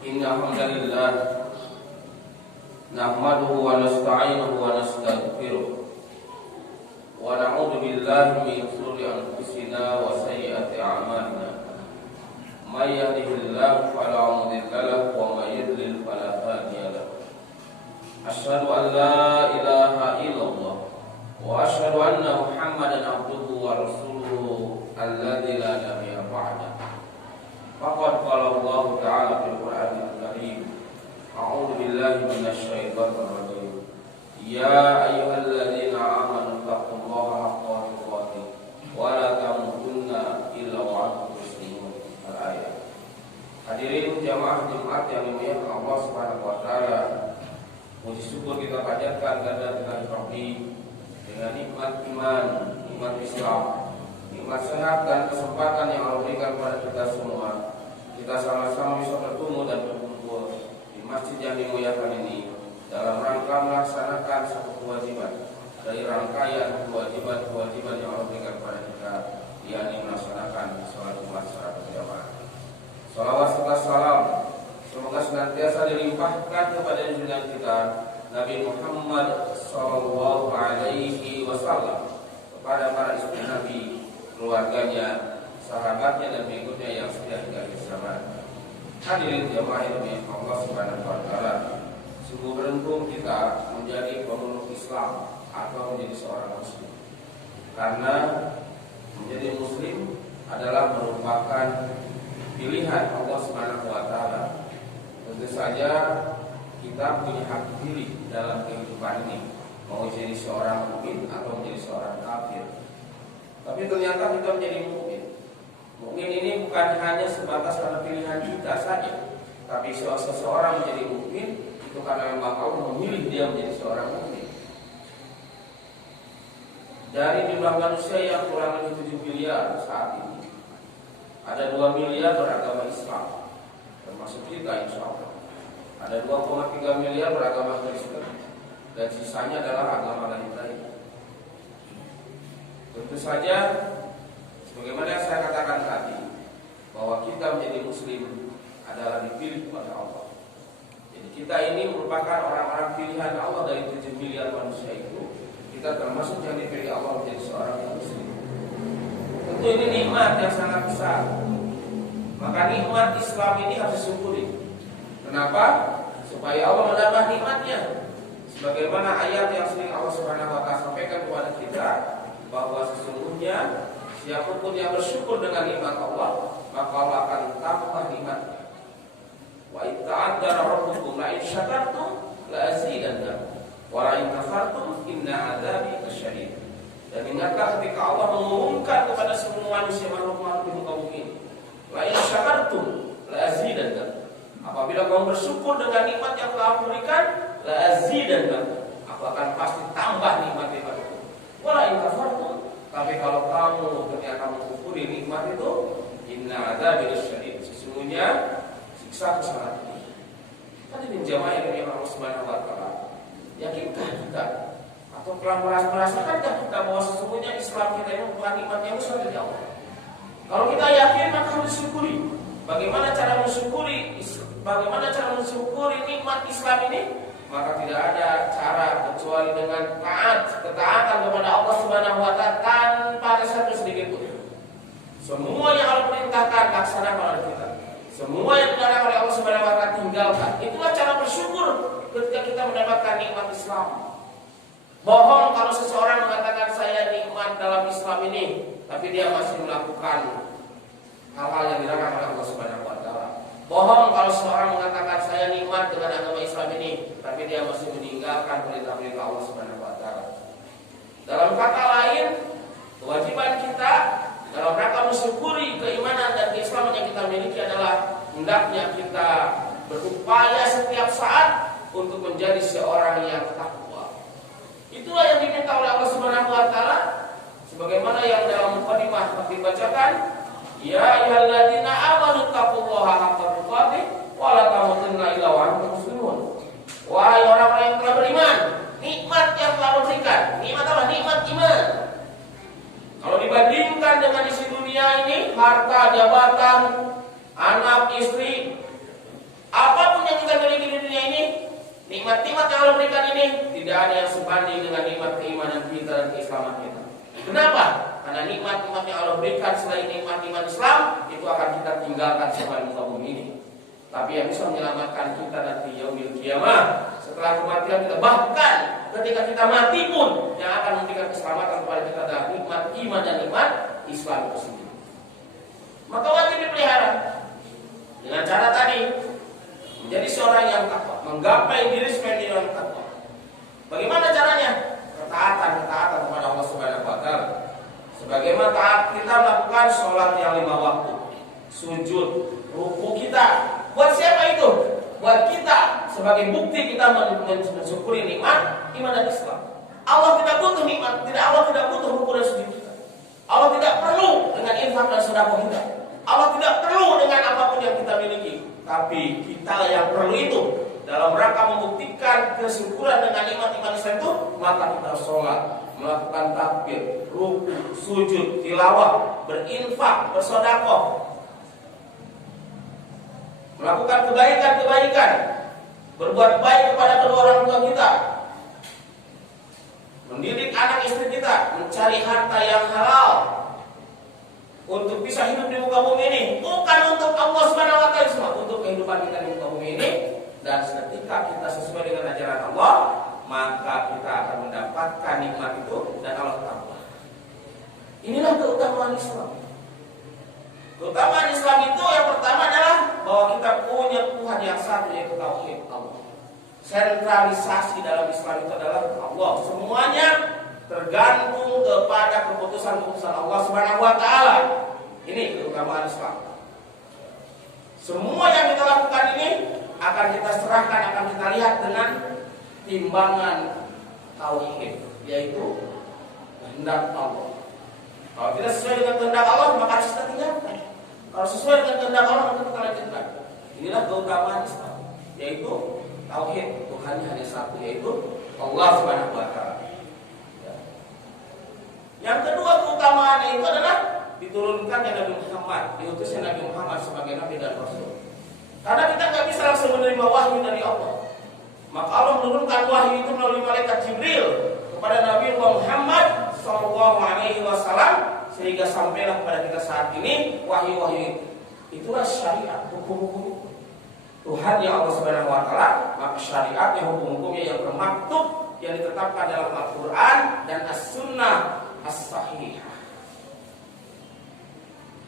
Inna hamdalillah nahmaduhu wa nasta'inuhu wa nastaghfiruh wa na'udzu billahi min shururi anfusina wa sayyiati a'malina. May yahdihillahu fala mudilla lahu wa may yudlil fala hadiya lahu. Asyhadu an la ilaha illallah wa asyhadu anna Muhammadan abduhu wa rasuluhu alladzi la nabiyya ba'da. Faqad qala Allah Ta'ala fil Qur'anil Karim. A'udzu billahi minasy syaithanir rajim. Ya ayyuhalladzina amanu taqullaha haqqa tuqatih wa la tamutunna illa wa antum muslimun. Al-ayat. Hadirin jamaah Jumat yang dimuliakan Allah Subhanahu wa taala. Puji syukur kita panjatkan kepada Rabbi dengan nikmat iman, nikmat Islam, nikmat sehat dan kesempatan yang Allah berikan kepada kita semua. Kita sama-sama bisa bertemu dan berkumpul di masjid yang dimuliakan ini dalam rangka melaksanakan satu kewajiban dari rangkaian kewajiban yang Allah berikan kepada kita, yakni melaksanakan sholat Jumat secara berjamaah. Shalawat serta salam semoga senantiasa dilimpahkan kepada junjungan kita Nabi Muhammad sallallahu alaihi wasallam, kepada para istri Nabi, keluarganya, sahabatnya dan pengikutnya yang setia hingga akhir zaman. Hadirin jamaah yang Allah Subhanahu wa taala, sungguh beruntung kita menjadi pemeluk Islam atau menjadi seorang muslim. Karena menjadi muslim adalah merupakan pilihan Allah Subhanahu wa taala. Tentu saja kita punya hak pilih dalam kehidupan ini, mau jadi seorang mukmin atau menjadi seorang kafir. Tapi ternyata kita menjadi mukmin. Mukmin ini bukan hanya sebatas karena pilihan kita saja, tapi seseorang menjadi mukmin itu karena memang Allah memilih dia menjadi seorang mukmin. Dari jumlah manusia yang kurang lebih 7 miliar saat ini, ada 2 miliar beragama Islam, termasuk kita insya Allah. Ada 2,3 miliar beragama Kristen, dan sisanya adalah agama lain-lain. Tentu saja, sebagaimana yang saya katakan tadi, bahwa kita menjadi muslim adalah dipilih oleh Allah. Jadi kita ini merupakan orang-orang pilihan Allah dari 7 miliar manusia itu. Kita termasuk yang dipilih Allah menjadi seorang muslim. Tentu ini nikmat yang sangat besar. Maka nikmat Islam ini harus disyukuri. Kenapa? Supaya Allah menambah nikmatnya. Sebagaimana ayat yang sering Allah Subhanahu wa taala sampaikan kepada kita, bahwa sesungguhnya siapapun yang bersyukur dengan nikmat Allah, maka Allah akan tambah nikmatnya. Wa ta'adzara rabbukum la in syakartum la azidannakum wa la in kafartum inna adzabi lasyadid. Dan ingatlah ketika Allah mengumumkan kepada semua manusia makhluk-makhluk di muka bumi ini, la in syakartum la azidannakum. Apabila kamu bersyukur dengan nikmat yang telah berikan, la azidannakum, aku akan pasti tambah nikmat-nikmatku. Wa la in kafartum, tapi kalau kamu ternyata mengkufuri nikmat itu, inna adzabi lasyadid, sesungguhnya siksa sangat pedih. Tadi menjamaah yang Allah Subhanahu wa taala, yakinkah kita atau telah merasakannya kita bahwa sesungguhnya Islam kita ini merupakan nikmat yang besar dari Allah? Kalau kita yakin, maka harus disyukuri. Bagaimana cara mensyukuri nikmat Islam ini? Maka tidak ada cara kecuali dengan ketaatan kepada Allah Subhanahu wa taala tanpa ada satu sedikit pun. Semua yang Allah perintahkan laksanakan oleh kita. Semua yang dilarang oleh Allah Subhanahu wa taala tinggalkan. Itulah cara bersyukur ketika kita mendapatkan nikmat Islam. Bohong kalau seseorang mengatakan saya nikmat dalam Islam ini, tapi dia masih melakukan hal-hal yang dilarang oleh Allah Subhanahu wa taala. Bohong kalau seseorang mengatakan saya nikmat dengan agama Islam ini, tapi dia masih meninggalkan perintah-perintah Allah Subhanahu wa taala. Dalam kata lain, kewajiban kita dalam rangka mensyukuri keimanan dan keislaman yang kita miliki adalah hendaknya kita berupaya setiap saat untuk menjadi seorang yang takwa. Itulah yang diminta oleh Allah Subhanahu wa taala, sebagaimana yang dalam mukadimah dibacakan, ya ayyuhalladzina amanu taqullaha haqqa tuqatih wa la tamutunna illa wa antum muslimun. Wahai orang-orang yang telah beriman, nikmat yang telah diberikan, nikmat apa? Nikmat iman. Kalau dibandingkan dengan isi dunia ini, harta, jabatan, anak, istri, apa Nikmat-nikmat yang Allah berikan ini tidak ada yang sebanding dengan nikmat keimanan kita dan keislaman kita. Kenapa? Karena nikmat-nikmat yang Allah berikan selain nikmat-nikmat Islam itu akan kita tinggalkan sepanjang muka bumi ini. Tapi yang bisa menyelamatkan kita nanti yaumil kiamah, setelah kematian kita, bahkan ketika kita mati pun yang akan memberikan keselamatan kepada kita adalah nikmat iman dan nikmat Islam itu sendiri. Maka wajib dipelihara dengan cara tadi menjadi seorang yang takwa, menggapai diri sebagai orang takwa. Bagaimana caranya? Ketaatan kepada Allah Subhanahu wa taala. Sebagaimana taat kita melakukan sholat yang 5 waktu, sujud, ruku kita. Buat siapa itu? Buat kita sebagai bukti kita mensyukuri nikmat iman dan Islam. Allah tidak butuh nikmat, Allah tidak butuh ruku dan sujud kita. Allah tidak perlu dengan infak dan sedekah kita. Allah tidak perlu dengan apapun yang kita miliki. Tapi kita yang perlu itu dalam rangka membuktikan kesyukuran dengan nikmat iman Islam itu, maka kita sholat, melakukan takbir, ruku, sujud, tilawah, berinfak, bersedekah, melakukan kebaikan-kebaikan, berbuat baik kepada kedua orang tua kita, mendidik anak istri kita, mencari harta yang halal untuk bisa hidup di muka bumi ini, bukan untuk Allah Subhanahu wa taala, semua untuk kehidupan kita di muka bumi ini. Dan ketika kita sesuai dengan ajaran Allah, maka kita akan mendapatkan nikmat itu dan Allah tambah. Inilah keutamaan Islam. Keutamaan Islam itu yang pertama adalah bahwa kita punya Tuhan yang satu, yaitu tauhid Allah. Sentralisasi dalam Islam itu adalah Allah. Semuanya tergantung kepada keputusan-keputusan Allah Subhanahu wa taala. Ini keutamaan Islam. Semua yang kita lakukan ini akan kita serahkan, akan kita lihat dengan timbangan tauhid, yaitu kehendak Allah. Kalau tidak sesuai dengan kehendak Allah, maka harus kita tinggalkan. Kalau sesuai dengan kehendak Allah, maka kita lanjutkan. Inilah keutamaan Islam, yaitu tauhid, Tuhannya hanya satu, yaitu Allah Subhanahu wa taala. Yang kedua keutamaannya itu adalah diturunkannya Nabi Muhammad, diutusnya Nabi Muhammad sebagai Nabi dan Rasul. Karena kita nggak bisa langsung menerima wahyu dari Allah, maka Allah menurunkan wahyu itu melalui malaikat Jibril kepada Nabi Muhammad SAW, sehingga sampailah kepada kita saat ini wahyu-wahyu itu. Itulah syariat, hukum-hukum Tuhan yang Allah Subhanahu wa taala, maka syariatnya, hukum-hukumnya yang termaktub, yang ditetapkan dalam Al-Quran dan As-Sunnah As-Sahihah.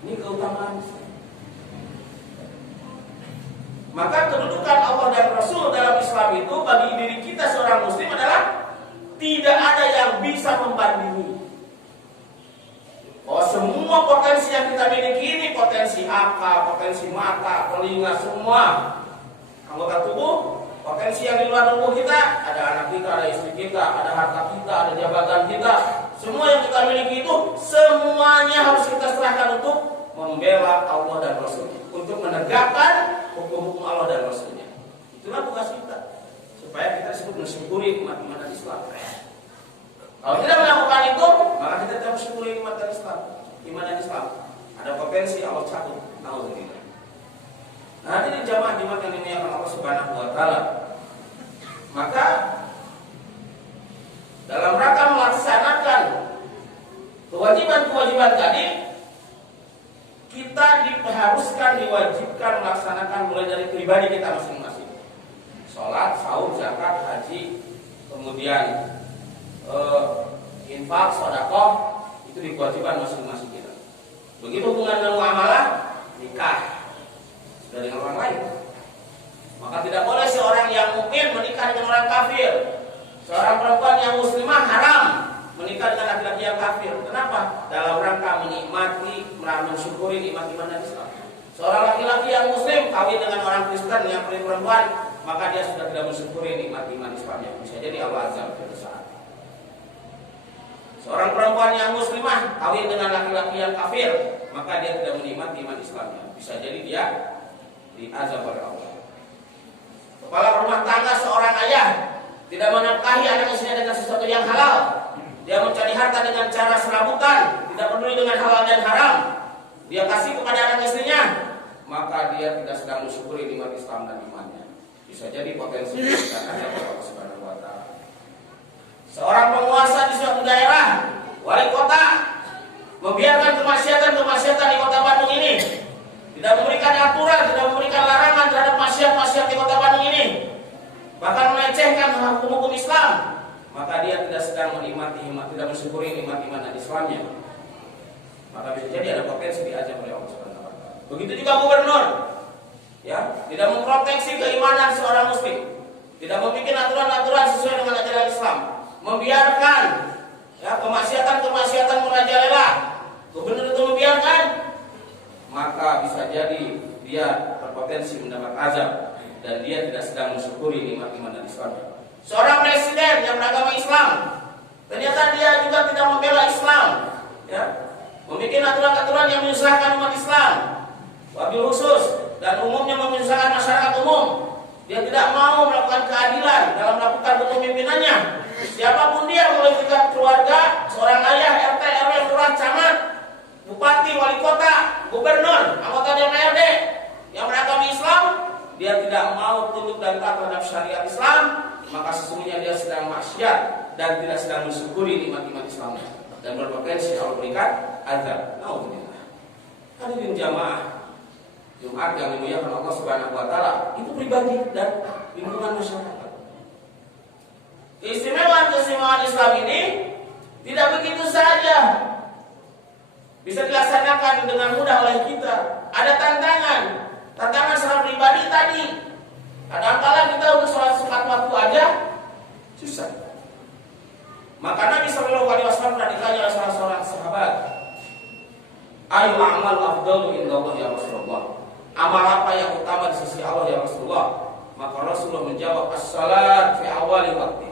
Ini keutamaan Islam. Maka kedudukan Allah dan Rasul dalam Islam itu bagi diri kita seorang muslim adalah tidak ada yang bisa membandingi. Bahwa semua potensi yang kita miliki ini, potensi akal, potensi mata, telinga, semua anggota tubuh, potensi yang di luar tubuh kita, ada anak kita, ada istri kita, ada harta kita, ada jabatan kita, semua yang kita miliki itu semuanya harus kita serahkan untuk membela Allah dan Rasul, untuk menegakkan hukum-hukum Allah dan Rasulnya. Itulah tugas kita, supaya kita disebut mensyukuri nikmat-nikmat Islam. Kalau tidak melakukan itu, maka kita tidak mensyukuri nikmat Islam, iman dan Islam. Ada potensi Allah cabut, naudzubillah. Nah, ini jamaah jemaat yang dimuliakan Allah Subhanahu wa taala. Maka dalam rangka melaksanakan kewajiban-kewajiban tadi, kita diwajibkan melaksanakan mulai dari pribadi kita masing-masing. Sholat, saum, zakat, haji, kemudian infak, sedekah, itu di kewajiban masing-masing kita. Begitu hubungan dengan muamalah, nikah dari orang lain. Maka tidak boleh seorang yang mukmin menikah dengan orang kafir. Seorang perempuan yang muslimah haram menikah dengan laki-laki yang kafir. Kenapa? Dalam rangka menikmati, mensyukuri nikmat iman dan Islam. Seorang laki-laki yang muslim kawin dengan orang Kristen yang perempuan, maka dia sudah tidak mensyukuri nikmat iman Islamnya. Bisa jadi Allah azab pada saat. Seorang perempuan yang muslimah kawin dengan laki-laki yang kafir, maka dia tidak menikmati iman Islamnya. Bisa jadi dia diazab oleh Allah. Kepala rumah tangga seorang ayah tidak menafkahi anak istrinya dengan sesuatu yang halal. Dia mencari harta dengan cara serabutan, tidak peduli dengan halal dan haram. Dia kasih kepada anak istrinya, maka dia tidak sedang mensyukuri nikmat Islam dan imannya. Bisa jadi potensi karena Allah Subhanahu wa taala. Seorang penguasa di suatu daerah, wali kota, membiarkan kemaksiatan di kota Bandung ini, tidak memberikan aturan, tidak memberikan larangan terhadap maksiat-maksiat di kota Bandung ini, bahkan melecehkan hukum Islam, maka dia tidak sedang menikmati iman, tidak mensyukuri nikmat iman dan Islamnya. Maka bisa jadi ada potensi diajar oleh Allah Subhanahu wa taala. Begitu juga gubernur, ya, tidak memproteksi keimanan seorang muslim, tidak membuat aturan-aturan sesuai dengan ajaran Islam, membiarkan ya kemaksiatan merajalela. Gubernur itu membiarkan, maka bisa jadi dia berpotensi mendapat azab dan dia tidak sedang mensyukuri nikmat iman dan Islam. Seorang presiden yang beragama Islam, ternyata dia juga tidak membela Islam, ya, membuat aturan-aturan yang menyusahkan umat Islam, wabil khusus dan umumnya menyusahkan masyarakat umum. Dia tidak mau melakukan keadilan dalam melakukan kepemimpinannya. Siapapun dia, mulai tingkat keluarga, seorang ayah, RT, RW, lurah, camat, bupati, wali kota, gubernur, anggota DPRD yang beragama Islam, dia tidak mau tunduk dan taat terhadap syariat Islam, maka sesungguhnya dia sedang maksiat dan tidak sedang mensyukuri nikmat-nikmat Islamnya dan berpotensi Allah berikan azab. Nauzubillah. Hadirin jamaah Jumat yang dimuliakan Allah Subhanahu wa taala, itu pribadi dan lingkungan masyarakat. Keistimewaan Islam ini tidak begitu saja bisa dilaksanakan dengan mudah oleh kita. Ada tantangan secara pribadi tadi. Kadang-kadang kita untuk sholat sukat waktu aja susah. Maka Nabi Shallallahu Alaihi Wasallam pernah ditanya oleh salah seorang sahabat, "Ayu amal afdalu indallah ya Rasulullah?" Amal apa yang utama di sisi Allah ya Rasulullah? Maka Rasulullah menjawab, as-salat fi awali waktu.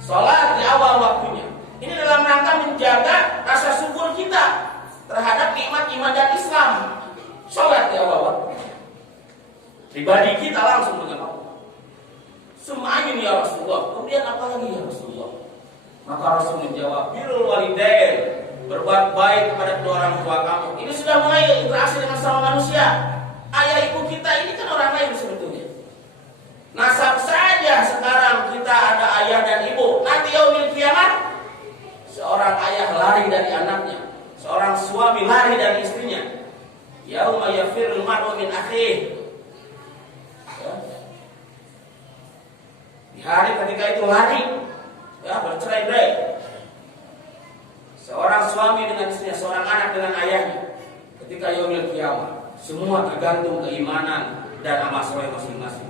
Salat di awal waktunya. Ini dalam rangka menjaga rasa syukur kita terhadap nikmat iman dan Islam. Salat di awal waktu. Pribadi kita langsung menjawab, "Sum'ain ya Rasulullah." Kemudian apa lagi ya Rasulullah? Maka Rasul menjawab, "Birrul walidain." Berbuat baik kepada kedua orang tua kamu. Ini sudah mulai interaksi dengan sama manusia. Ayah ibu kita ini kan orang lain sebetulnya. Nasab saja sekarang kita ada ayah dan ibu. Nanti yaumil kiamat seorang ayah lari dari anaknya, seorang suami lari dari istrinya. Yauma yafirul mar'u min akhihi. Ya. Di hari ketika itu lari, ya, bercerai-berai. Seorang suami dengan istrinya, seorang anak dengan ayahnya. Ketika yaumil kiamat, semua tergantung keimanan dan amal soleh masing-masing.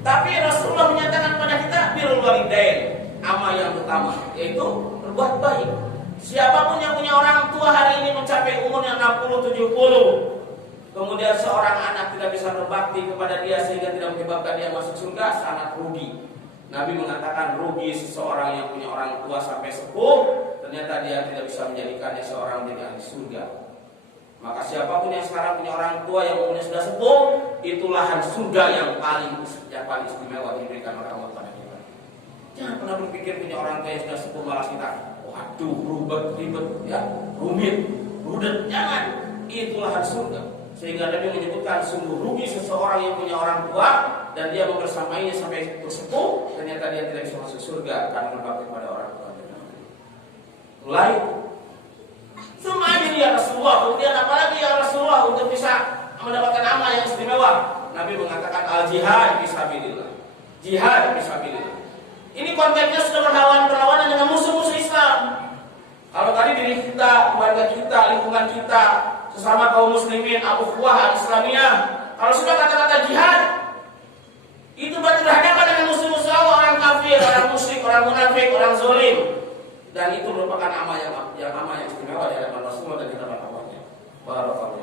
Tapi Rasulullah menyatakan kepada kita birrul walidain, amal yang utama yaitu berbuat baik. Siapapun yang punya orang tua hari ini mencapai umurnya 60, 70, kemudian seorang anak tidak bisa berbakti kepada dia sehingga tidak menyebabkan dia masuk surga, sangat rugi. Nabi mengatakan rugi seseorang yang punya orang tua sampai sepuh, ternyata dia tidak bisa menjadikannya seorang menjadi ahli surga. Maka siapapun yang sekarang punya orang tua yang umurnya sudah sepuh, itu lahan surga yang paling istimewa diberikan oleh Allah pada kita. Jangan pernah berpikir punya orang tua yang sudah sepuh malah kita, waduh, ribet, ya, rumit, rudet. Jangan, itu lahan surga. Sehingga Nabi menyebutkan sungguh rugi seseorang yang punya orang tua dan dia membersamainya sampai bersepuh, ternyata dia tidak bisa masuk surga karena berbakti pada orang tua. Mulai semuanya ya Rasulullah. Kemudian apalagi ya Rasulullah untuk bisa mendapatkan amal yang istimewa? Nabi mengatakan al-jihad fisabilillah. Jihad fisabilillah. Ini konteksnya sudah berlawanan dengan musuh-musuh Islam. Kalau tadi diri kita, keluarga kita, lingkungan kita, sesama kaum muslimin, al-ukhuwah al-islamiyah, kalau sudah kata-kata jihad, itu berarti berhadapan dengan musuh-musuh Allah, orang kafir, orang musyrik, orang munafik, orang zalim. Dan itu merupakan amal yang istimewa di hadapan Rasulullah dan di hadapan Allahnya. Barakallahu